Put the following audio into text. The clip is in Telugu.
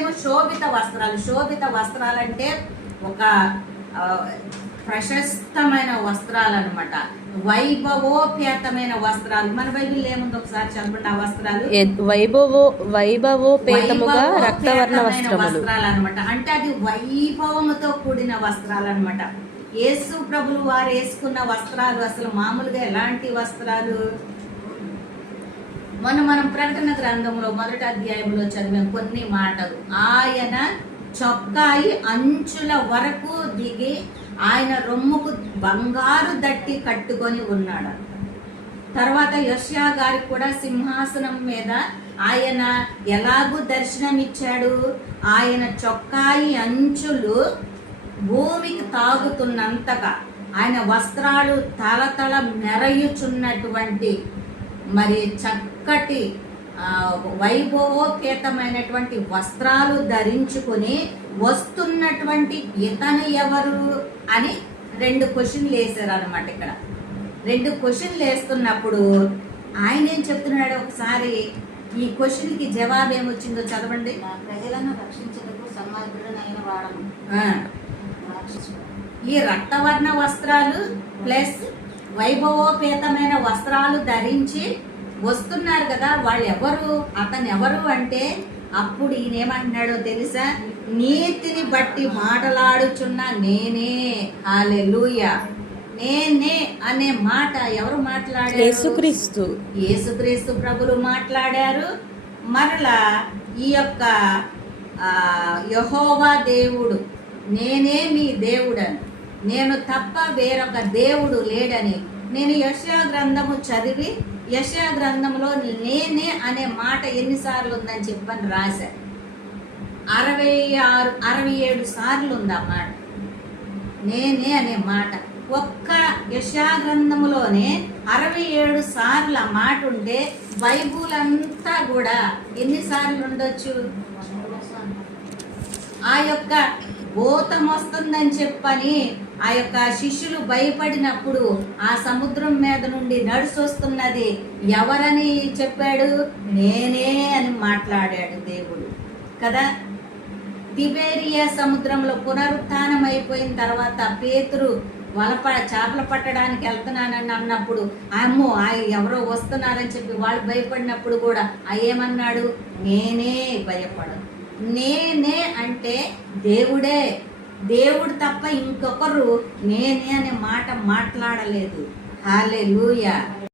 ఇక్కడేమో శోభిత వస్త్రాలు. శోభిత వస్త్రాలు అంటే ఒక ప్రశస్తమైన వస్త్రాలు అనమాట, వైభవోపేతమైన వస్త్రాలు. మన బైబిల్ ఏముంది ఒకసారి చదవండి ఆ వస్త్రాలు. వైభవోపేతముగా రక్తవర్ణ వస్త్రాలు అనమాట. అంటే అది వైభవముతో కూడిన వస్త్రాలు అనమాట. యేసు ప్రభులు వారు వేసుకున్న వస్త్రాలు అసలు మామూలుగా ఎలాంటి వస్త్రాలు? మనం ప్రకటన గ్రంథంలో 1వ అధ్యాయంలో చదివాం కొన్ని మాటలు. ఆయన చొక్కాయి అంచుల వరకు దిగి ఆయన రొమ్ముకు బంగారు దట్టి కట్టుకొని ఉన్నాడు. తర్వాత యెషయా గారికి కూడా సింహాసనం మీద ఆయన ఎలాగూ దర్శనమిచ్చాడు. ఆయన చొక్కాయి అంచులు భూమికి తాగుతున్నంతగా ఆయన వస్త్రాలు తలతల మెరయుచున్నటువంటి మరి చక్కటి వైభవోపేతమైనటువంటి వస్త్రాలు ధరించుకొని వస్తున్నటువంటి ఇతను ఎవరు అని 2 క్వశ్చన్లు వేశారు అనమాట. ఇక్కడ 2 క్వశ్చన్లు వేస్తున్నప్పుడు ఆయన ఏం చెప్తున్నాడు ఒకసారి ఈ క్వశ్చన్కి జవాబు ఏమొచ్చిందో చదవండి. ప్రజలను రక్షించడానికి సమాధుడనైన వాడను. ఈ రక్తవర్ణ వస్త్రాలు ప్లస్ వైభవోపేతమైన వస్త్రాలు ధరించి వస్తున్నారు కదా, వాళ్ళు ఎవరు? అతను ఎవరు అంటే అప్పుడు ఈయన ఏమంటున్నాడో తెలుసా? నీతిని బట్టి మాటలాడుచున్న నేనే. హల్లెలూయా. నేనే అనే మాట ఎవరు మాట్లాడారు? యేసుక్రీస్తు ప్రభులు మాట్లాడారు. మరలా ఈ యొక్క యెహోవా దేవుడు, నేనే మీ దేవుడని, నేను తప్ప వేరొక దేవుడు లేడని నేను యెషయా గ్రంథము చదివి యెషయా గ్రంథంలో నేనే అనే మాట ఎన్నిసార్లు ఉందని చెప్పని రాశారు. 67 సార్లు ఉంది ఆ మాట, నేనే అనే మాట. ఒక్క యెషయా గ్రంథములోనే 67 సార్లు ఆ మాట ఉంటే బైబుల్ అంతా కూడా ఎన్నిసార్లు ఉండొచ్చు? ఆ యొక్క భూతం వస్తుందని చెప్పని ఆ యొక్క శిష్యులు భయపడినప్పుడు ఆ సముద్రం మీద నుండి నడిచొస్తున్నది ఎవరని చెప్పాడు? నేనే అని మాట్లాడాడు దేవుడు కదా. తిబేరియా సముద్రంలో పునరుత్థానం అయిపోయిన తర్వాత పేతురు చేపలు పట్టడానికి వెళ్తున్నానని అన్నప్పుడు అమ్మో ఎవరో వస్తున్నారని చెప్పి వాళ్ళు భయపడినప్పుడు కూడా ఏమన్నాడు? నేనే, భయపడను. నేనే అంటే దేవుడే, దేవుడు తప్ప ఇంకొకరు నేనే అనే మాట మాట్లాడలేదు. హల్లెలూయా.